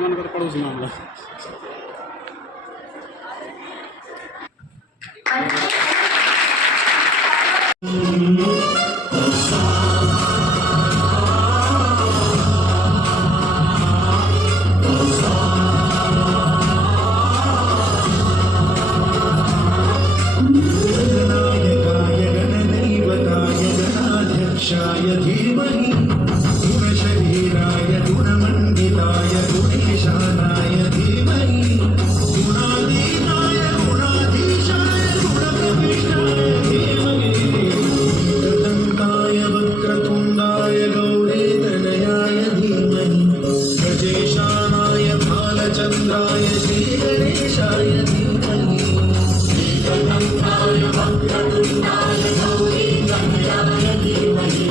ପିଲାମାନଙ୍କର ପଡ଼ୁଛି ମାମଲା। धीमहि गुणशरीराय गुणमण्डिताय गुणेशानाय धीमहि गुणाधीनाय गुणाधीशाय गुणप्रविष्टाय धीमहि एकदन्ताय वक्रतुण्डाय गौरीतनयाय धीमहि गजेशानाय भालचन्द्राय श्रीगणेशाय धीमहि एकदन्ताय वक्रतुण्डाय गौरीतनयाय धीमहि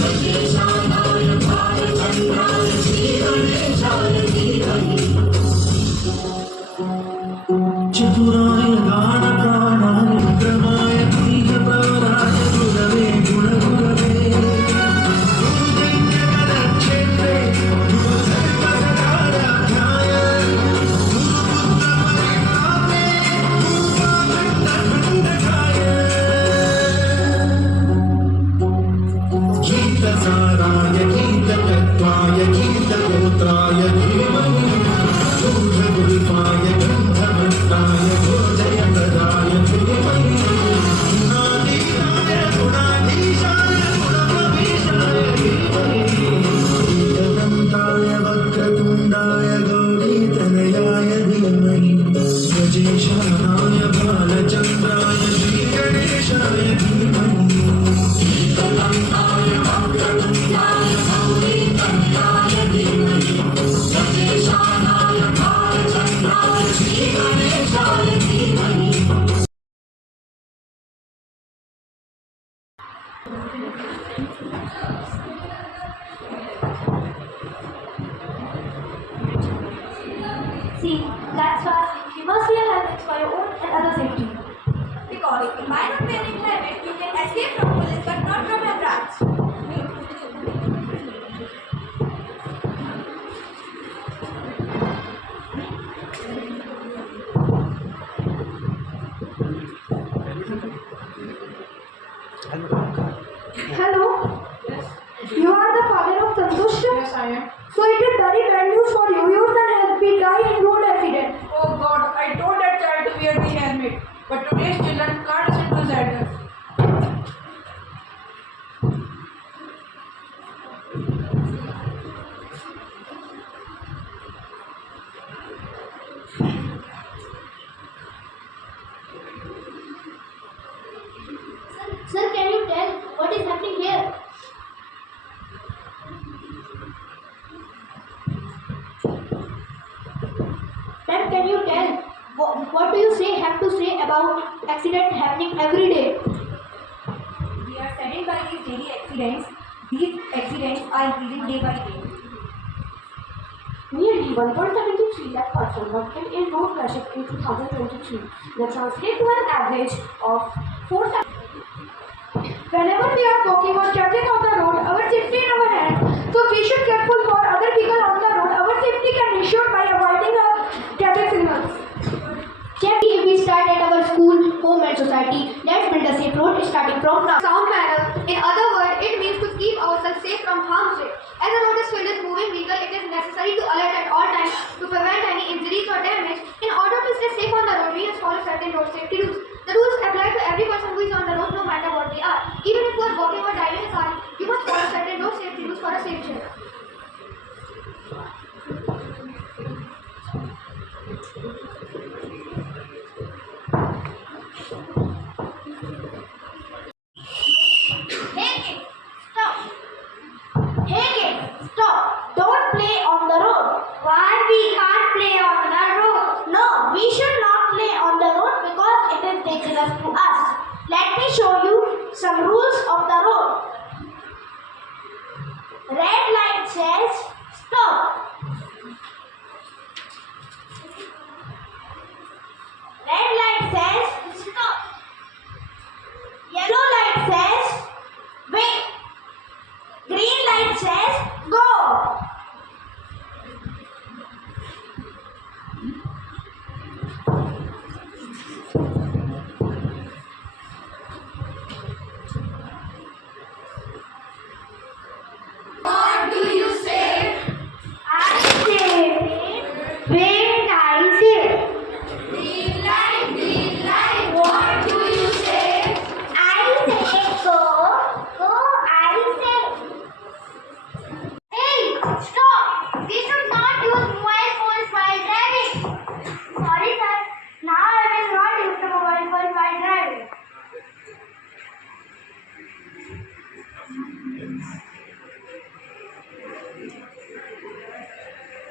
गजेशानाय भालचन्द्राय श्रीगणेशाय धीमहि चतुराय गानप्राणाय विक्रमाय प्रियप्राणाय गुरवे गुणगुरवे गुरुजन्यकरक्षेत्रे गुरुधर्मसदाराध्याय गुरुपुत्रपरिणामे गुरुपाखण्डखण्डकाय गीतसाराय गीततत्त्वाय गीतगोत्राय धीमहि गूढगुल्फाय गन्धमत्ताय गोजयप्रदाय धीमहि गुणाधीनाय गुणाधीशाय गुणप्रवेशाय धीमहि एकदन्ताय वक्रतुण्डाय गौरीतनयाय धीमहि गजेशानाय भालचन्द्राय श्रीगणेशाय धीमहि एकदन्ताय वक्रतुण्डाय गौरीतनयाय धीमहि गजेशानाय भालचन्द्राय श्रीगणेशाय धीमहि See, that's why you must wear helmets for your own and other safety. Because by not wearing helmet, you can escape from police but not from your branch. Hello? Yes. You are the father of Santosh? Yes, I am. So it is very bad news for you. Your son has been died in road accident. Oh God, I told that child to wear the helmet, but today's children can't listen to his elders. Sir, can you tell what is happening here? Ma'am, can you tell what do you have to say about accident happening every day? We are saddened by these daily accidents. These accidents are increasing day by day. Nearly 1.73 lakh persons were killed in road crashes in 2023. That translates to an average of 4 times. Whenever we are walking or traffic on the road, our safety in our hands. So we should careful for other people on the road. Our safety can ensure by avoiding traffic signals. If we start at our school, home and society, let's build a safe road starting from now. Sound manner. In other words, it means to keep ourselves safe from harm's way. As the road is filled with moving vehicles, it is necessary to alert at all times to prevent any injuries or damage. In order to stay safe on the road, we must follow certain road safety rules. The rules apply to every person who is on the road, no matter what they are. Even if you are walking or driving a car, you must follow certain road safety rules for a safe journey. Hey kids, stop! Hey kids, stop! Don't play on the road. Why we can't play on the road? No, we should not play on the road because it is dangerous to us. Let me show you some rules of the road. Red light says stop. Red light says stop. Yellow light says wait. Green light says go.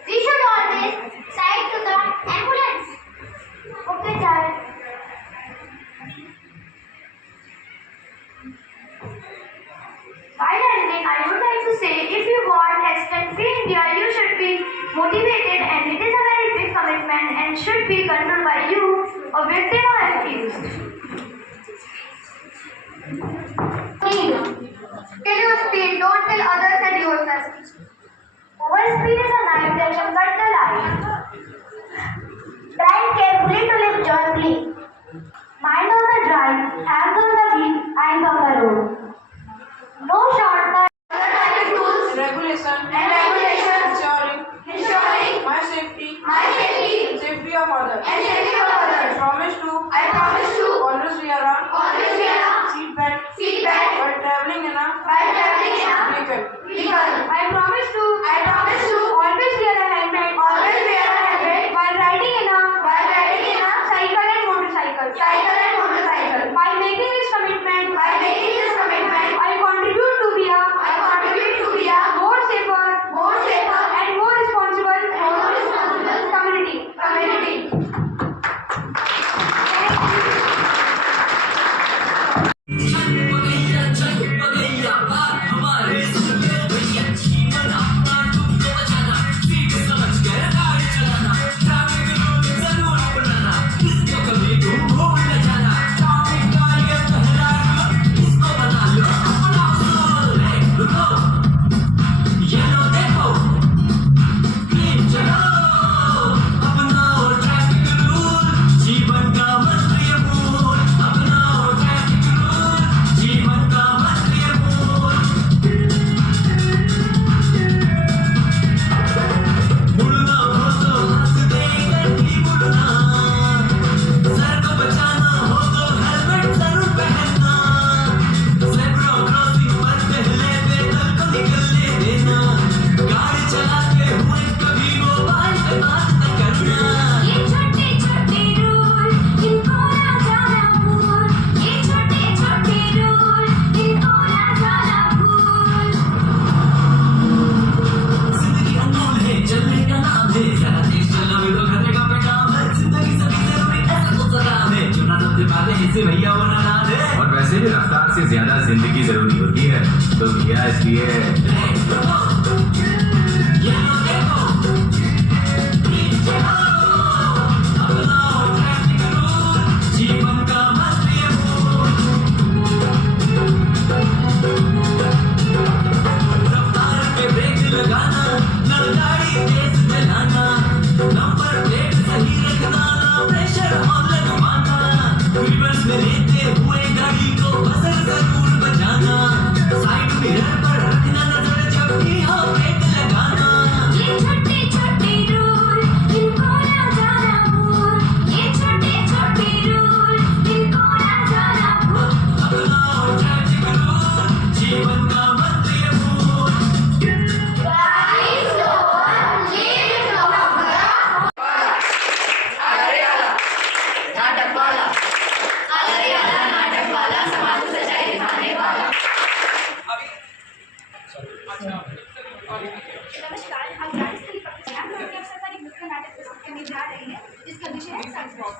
We should always side to the ambulance. Okay, child. While ending, I would like to say, if you want accident-free India, you should be motivated, and it is a very big commitment and should be controlled by you, a victim or accused. Till you speed, don't tell others and yourself. Overspeed is a knife that can cut the line. Drive carefully to live joyfully. Mind on the drive, hands on the wheel, eyes on the road. No shortcut. Other traffic rules Regulation and regulations ensuring ensuring my safety my safety and safety of others. and safety of others. I promise to always wear a seat belt while traveling in a vehicle. I promise to always wear a helmet while riding in a cycle and motorcycle. By making this commitment, I contribute to be a more safer and more responsible community. और वैसे भी रफ्तार से ज्यादा जिंदगी जरूरी होती है, तो भैया इसलिए जीवन का रफ्तार पे ब्रेक लगाना, न गाड़ी तेज चलाना, नंबर प्लेट सही रखना, प्रेशर ऑन लगवाना, रिवर्स में लेते हुए गाड़ी को बजर जरूर बजाना, साइड मिरर पर रखना नजर जब भी हो ब्रेक लगाना। ये छोटे छोटे रूल इनको ना जाना भूल, ये छोटे छोटे रूल इनको ना जाना भूल। अपनाओ ट्रैफिक रूल, जीवन का मत ये भूल। Drive slower, live longer. नमस्कार, हम राजस्थानी पत्रकार हैं और अवसर पर एक मुख्य नाटक प्रस्तुत करने जा रहे हैं जिसका विषय है सनराइज।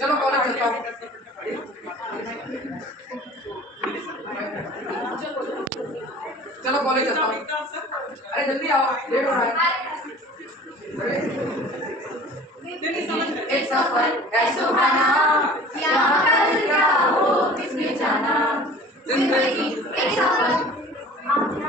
चलो कॉलेज चलता हूँ। चलो कॉलेज चलता हूँ। अरे जल्दी आओ, लेट हो रहा है। एक सफर है सुहाना, यहाँ कल क्या हो किसने जाना, जिंदगी एक सफर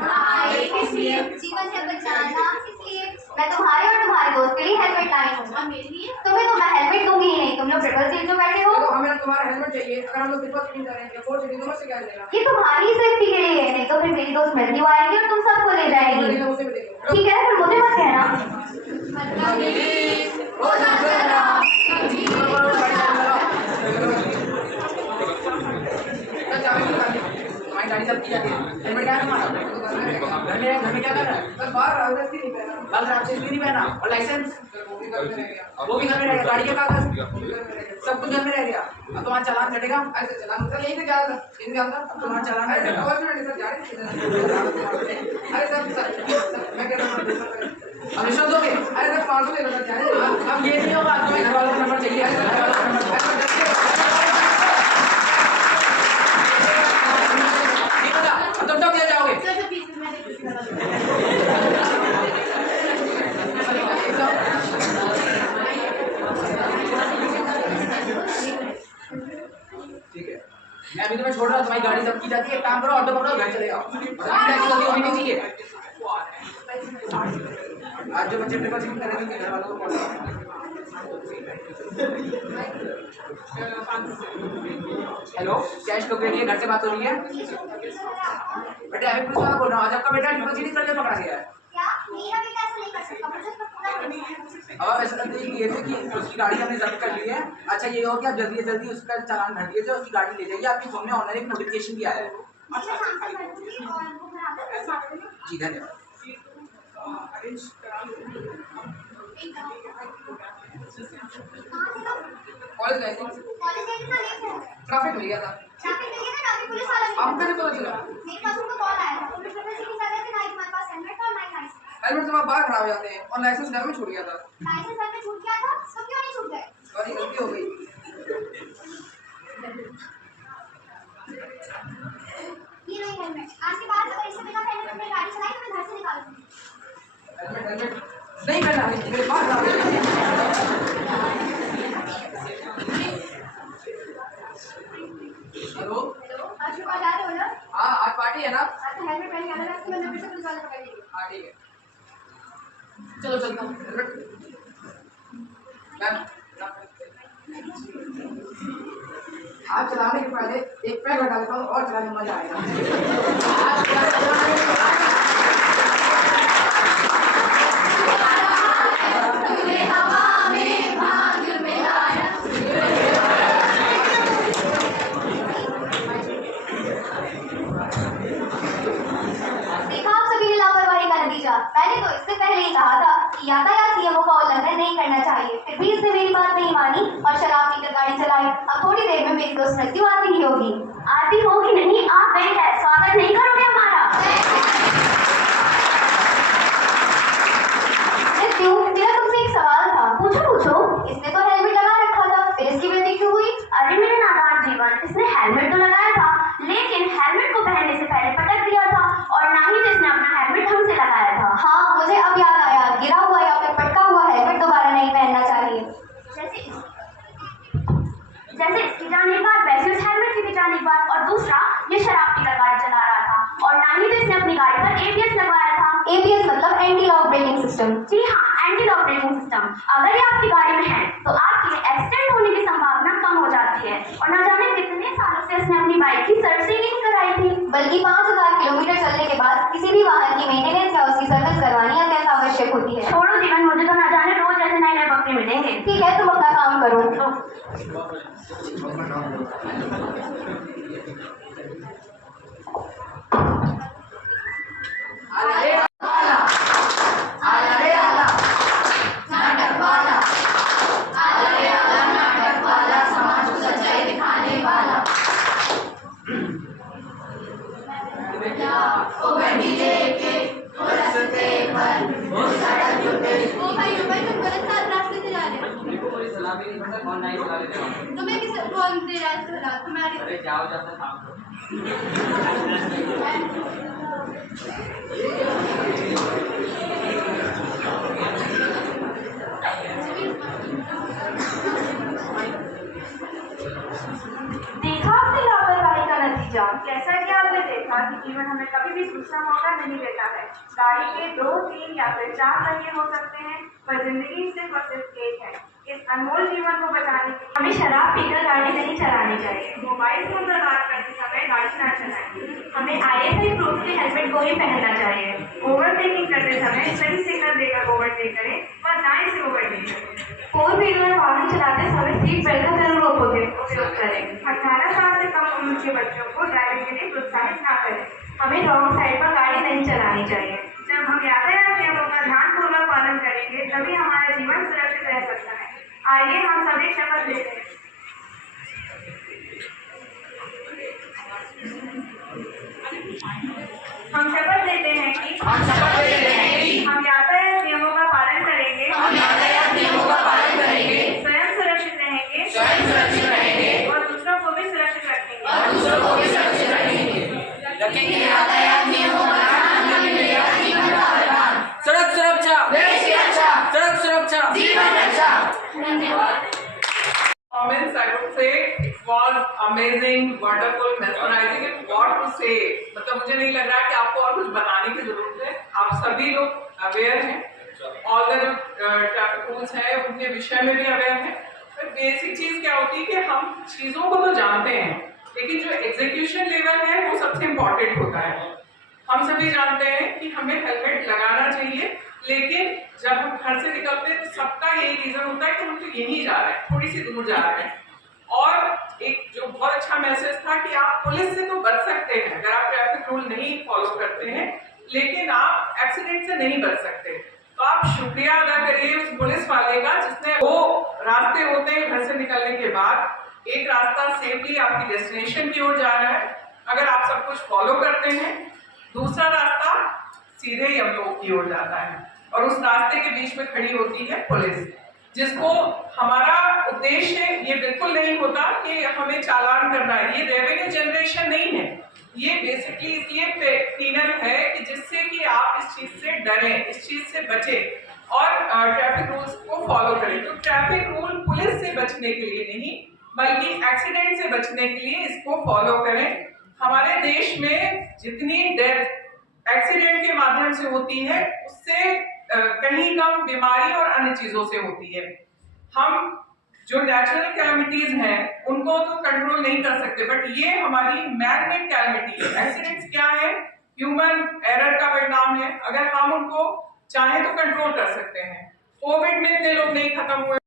आए किसलिए, जीवन है बचाना इसलिए। मैं तुम्हारे और तुम्हारे दोस्त के लिए हेलमेट लाई हूँ और मेरे लिए तुम्हें तो मैं हेलमेट दूंगी ही नहीं। तुम लोग ट्रिपल सीट जो बैठे हो, तो हमें तुम्हारा हेलमेट चाहिए। अगर हम लोग ट्रिपल सीट जा रहे हैं, फोर सीट तो मुझसे क्या लेगा? ये तुम्हारी सेफ्टी के लिए है, नहीं तो फिर मेरी दोस्त मृत्यु आएगी और तुम सबको ले जाएगी। मुझे भी देंगे। ठीक है, फिर मुझे मत कहना। हो जाएगा। चाबी निकाल ली। तुम्हारी गाड़ी जब्त की जाती है। हेलमेट क्या है तुम्हारा? घर में क्या कर रहा है? सर बाहर राजस्थान नहीं पहना। कल रात से भी नहीं पहना और लाइसेंस वो भी घर में रह गया। वो भी घर में रह गया, गाड़ी के कागज घर में रह गया। सब कुछ घर में रह गया। अब तुम्हारा चालान कटेगा। ऐसे चला सर यहीं से जा रहा था, यहीं से जा रहा था। तुम्हारा चालान अरे सर कटेगा। फॉर्चूनेटली सर जा रहे थे। अरे सर मैं कह रहा हूँ अब रिश्वत दोगे? अरे सर 500 ले लो सर, क्या है? अब ये नहीं होगा, तुम्हें घर वालों का नंबर चाहिए। घर वालों का नंबर नहीं पता, अब तुम कब ले जाओगे? ठीक है, मैं अभी तुम्हें छोड़ रहा हूँ, तुम्हारी गाड़ी जब्त की जाती है। एक काम करो, ऑटो पकड़ो, घर चले जाओ। टैक्सी गलती होनी नहीं चाहिए। आज जो बच्चे पेपर चेकिंग करेंगे उनके घर वालों को कॉल करो। हेलो, कैश लोग है, घर से बात हो रही है? बेटे अभी पुलिस वाला बोल रहा हूँ, आज आपका बेटा ट्रिपल सीटिंग करके पकड़ा गया है। क्या मेरा बेटा ऐसा नहीं कर सकता, मुझे उसका पूरा भरोसा है। अब आप ऐसा करते ही किए थे कि उसकी गाड़ी हमने जब्त कर ली है। अच्छा ये हो कि आप जल्दी से जल्दी उसका चालान भर दीजिए, उसकी गाड़ी ले जाइए। आपके फोन में ऑनलाइन एक नोटिफिकेशन भी आया है। मैं शाम तक कर दूंगी और वो घर आकर बस बात करेंगे। जी धन्यवाद। कॉलेज गए थे, कॉलेज गए थे ना, लेट हो गए। ट्रैफिक मिल गया था। ट्रैफिक मिल गया था, ट्रैफिक पुलिस वाला नहीं आपको कैसे पता चला? मेरे पास उनका कॉल आया था। पुलिस वाले सीधी कर रहे थे, ना हमारे पास हेलमेट था और ना ही लाइसेंस। हेलमेट से आप बाहर खराब हो जाते हैं और लाइसेंस घर में छूट गया था। लाइसेंस घर में छूट गया था, तो क्यों नहीं छूट गए? सॉरी गलती हो गई। ये नहीं हेलमेट, आज के बाद अगर इससे बिना हेलमेट अपनी गाड़ी चलाई तो मैं घर से निकाल दूंगी। हेलमेट नहीं पहना, मेरे बाहर खराब हो गया। हेलो, आज सुबह जा रहे हो ना? हाँ आज पार्टी है ना? आज तो हेलमेट पहन के आना, रास्ते में फिर से पुलिस वाले पकड़ लेंगे। हाँ ठीक है, चलो चलता हूँ। हेलमेट मैम, आज चलाने के पहले एक पैर हटा देता हूँ और चलाने में मजा आएगा। आज चलाने में देखा आप सभी ने लापरवाही का नतीजा। मैंने तो इससे पहले ही कहा था कि यातायात नियमों का उल्लंघन नहीं करना चाहिए, फिर भी इसने मेरी बात नहीं मानी और शराब पीकर गाड़ी चलाई। अब थोड़ी देर में मेरी दोस्त मृत्यु आती ही होगी। आती होगी नहीं, आप बैंक है, स्वागत नहीं करोगे हमारा? मृत्यु, मेरा तुमसे एक सवाल था। पूछो। इसने तो हेलमेट लगा रखा था, फिर इसकी मृत्यु क्यों हुई? अरे मेरे नादान जीवन, इसने हेलमेट तो लगाया था, लेकिन हेलमेट को पहनने से पहले पटक दिया था और ना ही जिसने अपना हेलमेट हमसे लगाया था। हाँ, मुझे अब याद आया, गिरा हुआ या फिर पटका हुआ हेलमेट दोबारा नहीं पहनना चाहिए। जैसे इसकी जान एक बार, वैसे उस हेलमेट की भी जान एक बार। और दूसरा, ये शराब पीकर गाड़ी चला रहा था और ना ही जिसने अपनी गाड़ी पर ABS लगवाया था। ABS मतलब एंटी लॉक ब्रेकिंग सिस्टम। जी हाँ, एंटी लॉक ब्रेकिंग सिस्टम। अगर ये आपकी गाड़ी में है तो आपके एक्सीडेंट होने की संभावना कम हो जाती है। और न जाने कितने सालों से इसने अपनी बाइक की सर्विसिंग कराई थी। बल्कि 5000 किलोमीटर चलने के बाद किसी भी वाहन की मेंटेनेंस या उसकी सर्विस करवानी अत्यंत आवश्यक होती है। छोड़ो जीवन, मुझे तो न जाने रोज ऐसे नए बकरे मिलेंगे। ठीक है, तुम अपना काम करो। तो मैं किसे कौन दे रहा है तुम्हारी? अरे जाओ जब तक काम करो। देखा आपने लापरवाही का नतीजा। जैसा कि आपने देखा कि जीवन हमें कभी भी दूसरा मौका नहीं देता है। गाड़ी के 2, 3 या फिर 4 पहिए हो सकते हैं, पर जिंदगी सिर्फ और सिर्फ एक है। इस अनमोल जीवन को बचाने के लिए हमें शराब पीकर गाड़ी नहीं चलानी चाहिए। मोबाइल फोन पर बात करते समय गाड़ी ना चलाएं। हमें ISI प्रूफ के हेलमेट को ही पहनना चाहिए। ओवरटेकिंग करते समय सही सिग्नल देकर ओवरटेक करें और दाएं से ओवरटेक करें। 4 व्हीलर वाहन चलाते समय सीट बेल्ट का जरूर उपयोग करें। 18 साल से कम उम्र उनके बच्चों को ड्राइविंग के लिए प्रोत्साहित ना करें। हमें रॉन्ग साइड पर गाड़ी नहीं चलानी चाहिए। जब हम यातायात नियमों का ध्यानपूर्वक पालन करेंगे तभी हमारा जीवन सुरक्षित रह सकता है। आइए हम सभी शपथ लेते हैं। हम शपथ लेते हैं कि हम यातायात नियमों का पालन करेंगे। स्वयं सुरक्षित रहेंगे और दूसरों को भी सुरक्षित रखेंगे। सड़क सुरक्षा, सड़क सुरक्षा, Comments, I would say it was amazing, wonderful, mesmerizing, and what to say. मतलब मुझे नहीं लग रहा कि आपको और कुछ बताने की जरूरत है। आप सभी लोग अवेयर हैं, ऑल द जो ट्रैफिक रूल्स हैं उनके विषय में भी अवेयर हैं। पर बेसिक चीज़ क्या होती है कि हम चीज़ों को तो जानते हैं, लेकिन जो एग्जीक्यूशन लेवल है वो सबसे इम्पोर्टेंट होता है। हम सभी जानते हैं कि हमें हेलमेट लगाना चाहिए, लेकिन जब हम घर से निकलते हैं तो सबका यही रीजन होता है कि हम तो यहीं जा रहे हैं, थोड़ी सी दूर जा रहे हैं। और एक जो बहुत अच्छा मैसेज था कि आप पुलिस से तो बच सकते हैं अगर आप ट्रैफिक रूल नहीं फॉलो करते हैं, लेकिन आप एक्सीडेंट से नहीं बच सकते। तो आप शुक्रिया अदा करिए उस पुलिस वाले का जिसने वो रास्ते होते हैं घर से निकलने के बाद एक रास्ता सेफली आपकी डेस्टिनेशन की ओर जा रहा है। अगर आप सब कुछ फॉलो करते हैं, दूसरा रास्ता सीधे ही हम लोग की ओर जाता है और उस रास्ते के बीच में खड़ी होती है पुलिस, जिसको हमारा उद्देश्य ये बिल्कुल नहीं होता कि हमें चालान करना है। ये रेवेन्यू जनरेशन नहीं है, ये बेसिकली इसलिए पीनल है कि जिससे कि आप इस चीज से डरें, इस चीज से बचें और ट्रैफिक रूल्स को फॉलो करें। तो ट्रैफिक रूल पुलिस से बचने के लिए नहीं बल्कि एक्सीडेंट से बचने के लिए इसको फॉलो करें। हमारे देश में जितनी डेथ एक्सीडेंट के माध्यम से होती है उससे कहीं कम बीमारी और अन्य चीजों से होती है। हम जो नेचुरल कैलमिटीज हैं उनको तो कंट्रोल नहीं कर सकते, बट ये हमारी मैन मेड कैलमिटी है। एक्सीडेंट्स क्या है? ह्यूमन एरर का परिणाम है। अगर हम उनको चाहें तो कंट्रोल कर सकते हैं। कोविड में इतने लोग नहीं खत्म हुए।